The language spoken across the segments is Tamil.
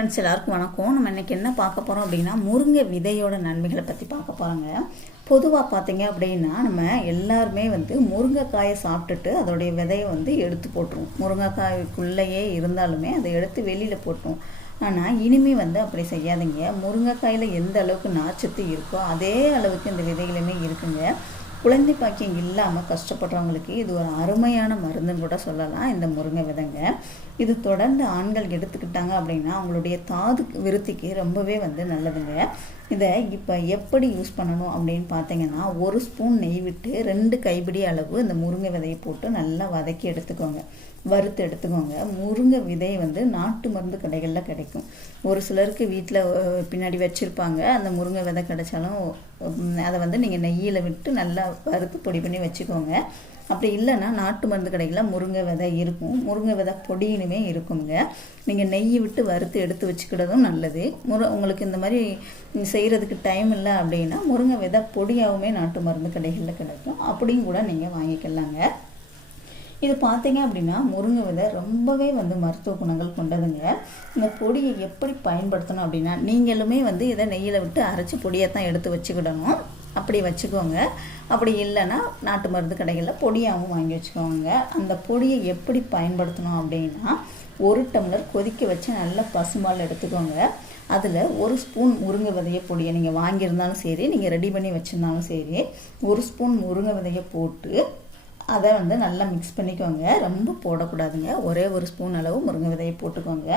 ஃப்ரெண்ட்ஸ் எல்லாருக்கும் வணக்கம். நம்ம இன்றைக்கி என்ன பார்க்க போகிறோம் அப்படின்னா முருங்கை விதையோட நன்மைகளை பற்றி பார்க்க போகிறாங்க பொதுவாக பார்த்தீங்க அப்படின்னா நம்ம எல்லாருமே வந்து முருங்கைக்காயை சாப்பிட்டுட்டு அதோடைய விதையை வந்து எடுத்து போட்டுருவோம். முருங்கைக்காய்க்குள்ளேயே இருந்தாலுமே அதை எடுத்து வெளியில் போட்டுருவோம். ஆனால் இனிமே வந்து அப்படி செய்யாதீங்க. முருங்கைக்காயில் எந்த அளவுக்கு நாச்சத்து இருக்கோ அதே அளவுக்கு இந்த விதைகளுமே இருக்குங்க. குழந்தை பாக்கியம் இல்லாமல் கஷ்டப்படுறவங்களுக்கு இது ஒரு அருமையான மருந்துன்னு கூட சொல்லலாம் இந்த முருங்கை விதைங்க. இது தொடர்ந்து ஆண்கள் எடுத்துக்கிட்டாங்க அப்படின்னா அவங்களுடைய தாது விருத்திக்கு ரொம்பவே வந்து நல்லதுங்க. இதை இப்போ எப்படி யூஸ் பண்ணணும் அப்படின்னு பார்த்தீங்கன்னா ஒரு ஸ்பூன் நெய் விட்டு ரெண்டு கைப்பிடி அளவு இந்த முருங்கை விதையை போட்டு நல்லா வதக்கி எடுத்துக்கோங்க. வறுத்து எடுத்துக்கோங்க. முருங்கை விதை வந்து நாட்டு மருந்து கடைகளில் கிடைக்கும். ஒரு சிலருக்கு வீட்டில் பின்னாடி வச்சுருப்பாங்க. அந்த முருங்கை விதை கிடைச்சாலும் அதை வந்து நீங்கள் நெய்யில் விட்டு நல்லா வறுத்து பொடி பண்ணி வச்சுக்கோங்க. அப்படி இல்லைன்னா நாட்டு மருந்து கடைகளில் முருங்கை விதை இருக்கும். முருங்கை விதை பொடியினுமே இருக்குங்க. நீங்கள் நெய் விட்டு வறுத்து எடுத்து வச்சுக்கிட்டதும் நல்லது. முரு உங்களுக்கு இந்த மாதிரி செய்கிறதுக்கு டைம் இல்லை அப்படின்னா முருங்கை விதை பொடியாகவுமே நாட்டு மருந்து கடைகளில் கிடைக்கும். அப்படியும் கூட நீங்கள் வாங்கிக்கலாங்க. இது பார்த்தீங்க அப்படின்னா முருங்கை விதை ரொம்பவே வந்து மருத்துவ குணங்கள் கொண்டதுங்க. இந்த பொடியை எப்படி பயன்படுத்தணும் அப்படின்னா நீங்களுமே வந்து இதை நெய்யில் விட்டு அரைச்சி பொடியை தான் எடுத்து வச்சுக்கிடணும். அப்படி வச்சுக்கோங்க. அப்படி இல்லைன்னா நாட்டு மருந்து கடைகளில் பொடியாகவும் வாங்கி வச்சுக்கோங்க. அந்த பொடியை எப்படி பயன்படுத்தணும் அப்படின்னா ஒரு டம்ளர் கொதிக்க வச்சு நல்லா பசுமால் எடுத்துக்கோங்க. அதில் ஒரு ஸ்பூன் முருங்கை விதையை பொடியை நீங்கள் வாங்கியிருந்தாலும் சரி நீங்கள் ரெடி பண்ணி வச்சுருந்தாலும் சரி ஒரு ஸ்பூன் முருங்கை விதையை போட்டு அதை வந்து நல்லா மிக்ஸ் பண்ணிக்கோங்க. ரொம்ப போடக்கூடாதுங்க. ஒரே ஒரு ஸ்பூன் அளவு முருங்கை விதையை போட்டுக்கோங்க.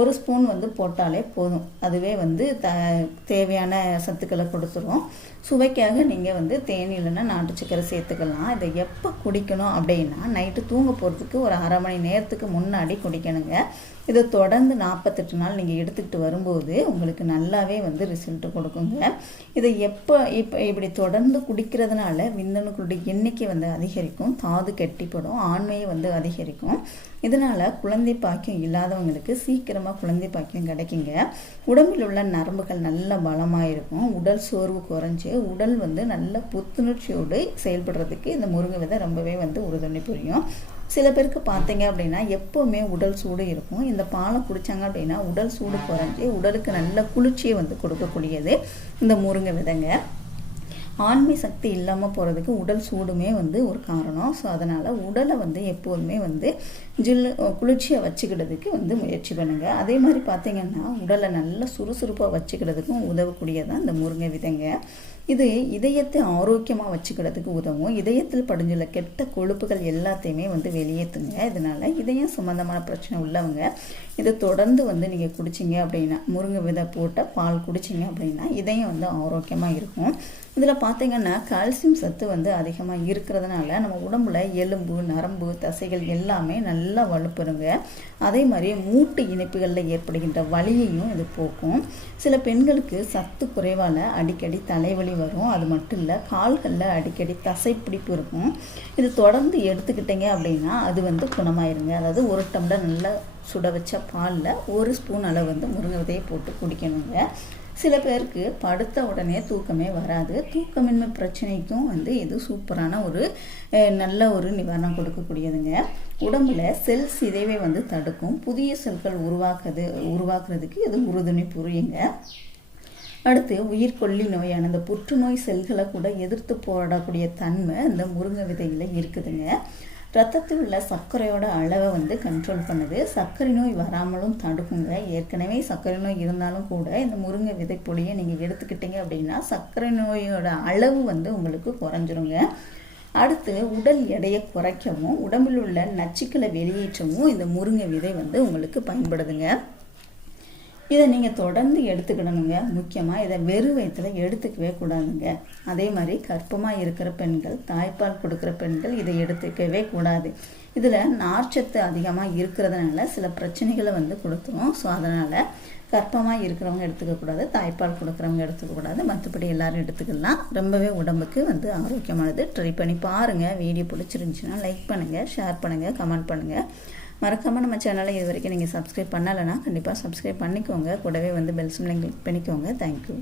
ஒரு ஸ்பூன் வந்து போட்டாலே போதும். அதுவே வந்து த தேவையான சத்துக்களை கொடுத்துரும். சுவைக்காக நீங்கள் வந்து தேனி இல்லைன்னா நாட்டு சக்கரை சேர்த்துக்கலாம். இதை எப்போ குடிக்கணும் அப்படின்னா நைட்டு தூங்க போகிறதுக்கு ஒரு அரை மணி நேரத்துக்கு முன்னாடி குடிக்கணுங்க. இதை தொடர்ந்து நாற்பத்தெட்டு நாள் நீங்கள் எடுத்துக்கிட்டு வரும்போது உங்களுக்கு நல்லாவே வந்து ரிசல்ட் கொடுக்குங்க. இதை எப்போ இப்போ இப்படி தொடர்ந்து குடிக்கிறதுனால விந்தணுக்களுடைய எண்ணிக்கை வந்து அதிகரிக்கும். தாது கெட்டிப்படும். ஆண்மையை வந்து அதிகரிக்கும். இதனால் குழந்தை பாக்கியம் இல்லாதவங்களுக்கு சீக்கிரம் சீக்கிரமாக குழந்தை பாக்கியம் கிடைக்குங்க. உடம்பில் உள்ள நரம்புகள் நல்ல பலமாக இருக்கும். உடல் சோர்வு குறைஞ்சி உடல் வந்து நல்ல புத்துணர்ச்சியோடு செயல்படுறதுக்கு இந்த முருங்கை விதை ரொம்பவே வந்து உறுதுணை புரியும். சில பேருக்கு பார்த்தீங்க அப்படின்னா எப்போவுமே உடல் சூடு இருக்கும். இந்த பாலை குடித்தாங்க அப்படின்னா உடல் சூடு குறைஞ்சி உடலுக்கு நல்ல குளிர்ச்சியை வந்து கொடுக்கக்கூடியது இந்த முருங்கை விதைங்க. ஆண்மை சக்தி இல்லாமல் போகிறதுக்கு உடல் சூடுமே வந்து ஒரு காரணம். ஸோ அதனால் உடலை வந்து எப்போதுமே வந்து ஜில்லு குளிர்ச்சியாக வச்சுக்கிறதுக்கு வந்து முயற்சி பண்ணுங்கள் அதே மாதிரி பார்த்திங்கன்னா உடலை நல்லா சுறுசுறுப்பாக வச்சுக்கிறதுக்கும் உதவக்கூடியதான் இந்த முருங்கை விதைங்க. இது இதயத்தை ஆரோக்கியமாக வச்சுக்கிறதுக்கு உதவும். இதயத்தில் படிஞ்சுள்ள கெட்ட கொழுப்புகள் எல்லாத்தையுமே வந்து வெளியேற்றுங்க இதனால் இதயம் சம்மந்தமான பிரச்சனை உள்ளவங்க இதை தொடர்ந்து வந்து நீங்கள் குடிச்சிங்க அப்படின்னா முருங்கை விதை போட்ட பால் குடிச்சிங்க அப்படின்னா இதயம் வந்து ஆரோக்கியமாக இருக்கும். இதில் பார்த்தீங்கன்னா கால்சியம் சத்து வந்து அதிகமாக இருக்கிறதுனால நம்ம உடம்புல எலும்பு நரம்பு தசைகள் எல்லாமே நல்லா வலுப்பெறுங்க. அதே மாதிரி மூட்டு இணைப்புகளில் ஏற்படுகின்ற வலியையும் இது போக்கும். சில பெண்களுக்கு சத்து குறைவால் அடிக்கடி தலைவலி வரும். அது மட்டும் இல்லை கால்களில் அடிக்கடி தசைப்பிடிப்பு இருக்கும். இது தொடர்ந்து எடுத்துக்கிட்டீங்க அப்படின்னா அது வந்து குணமாயிருங்க. அதாவது ஒரு டம்ளர் நல்லா சுட வச்ச பாலில் ஒரு ஸ்பூன் அளவு வந்து முருங்கை விதையை போட்டு குடிக்கணுங்க. சில பேருக்கு படுத்த உடனே தூக்கமே வராது. தூக்கமின்மை பிரச்சனைக்கும் வந்து இது சூப்பரான ஒரு நல்ல ஒரு நிவாரணம் கொடுக்கக்கூடியதுங்க. உடம்புல செல் சிதைவை வந்து தடுக்கும். புதிய செல்கள் உருவாக்குறது உருவாக்குறதுக்கு இது உறுதுணை புரியுங்க. அடுத்து உயிர்கொல்லி நோயான இந்த புற்றுநோய் செல்களை கூட எதிர்த்து போராடக்கூடிய தன்மை இந்த முருங்கை விதையில் இருக்குதுங்க. ரத்தத்தில் உள்ள சர்க்கரையோட அளவை வந்து கண்ட்ரோல் பண்ணுது. சர்க்கரை நோய் வராமலும் தடுக்குங்க. ஏற்கனவே சர்க்கரை நோய் இருந்தாலும் கூட இந்த முருங்கை விதைப்பொடியை நீங்கள் எடுத்துக்கிட்டீங்க அப்படின்னா சர்க்கரை நோயோட அளவு வந்து உங்களுக்கு குறைஞ்சிருங்க. அடுத்து உடல் எடையை குறைக்கவும் உடம்பில் உள்ள நச்சுக்களை வெளியேற்றவும் இந்த முருங்கை விதை வந்து உங்களுக்கு பயன்படுதுங்க. இதை நீங்கள் தொடர்ந்து எடுத்துக்கிடணுங்க முக்கியமாக இதை வெறும் வயத்தில் எடுத்துக்கவே கூடாதுங்க. அதே மாதிரி கற்பமாக இருக்கிற பெண்கள் தாய்ப்பால் கொடுக்குற பெண்கள் இதை எடுத்துக்கவே கூடாது. இதில் நார்ச்சத்து அதிகமாக இருக்கிறதுனால சில பிரச்சனைகளை வந்து கொடுத்துரும் ஸோ அதனால் கற்பமாக இருக்கிறவங்க எடுத்துக்கக்கூடாது தாய்ப்பால் கொடுக்குறவங்க எடுத்துக்கக்கூடாது மற்றபடி எல்லோரும் எடுத்துக்கலாம். ரொம்பவே உடம்புக்கு வந்து ஆரோக்கியமானது. ட்ரை பண்ணி பாருங்கள் வீடியோ பிடிச்சிருந்துச்சின்னா லைக் பண்ணுங்கள் ஷேர் பண்ணுங்கள் கமெண்ட் பண்ணுங்கள் மறக்காமல் நம்ம சேனலை இது வரைக்கும் நீங்கள் சப்ஸ்கிரைப் பண்ணலைன்னா கண்டிப்பாக சப்ஸ்கிரைப் பண்ணிக்கோங்க. கூடவே வந்து பெல் சிம்லையும் கிளிக் பண்ணிக்கோங்க. Thank you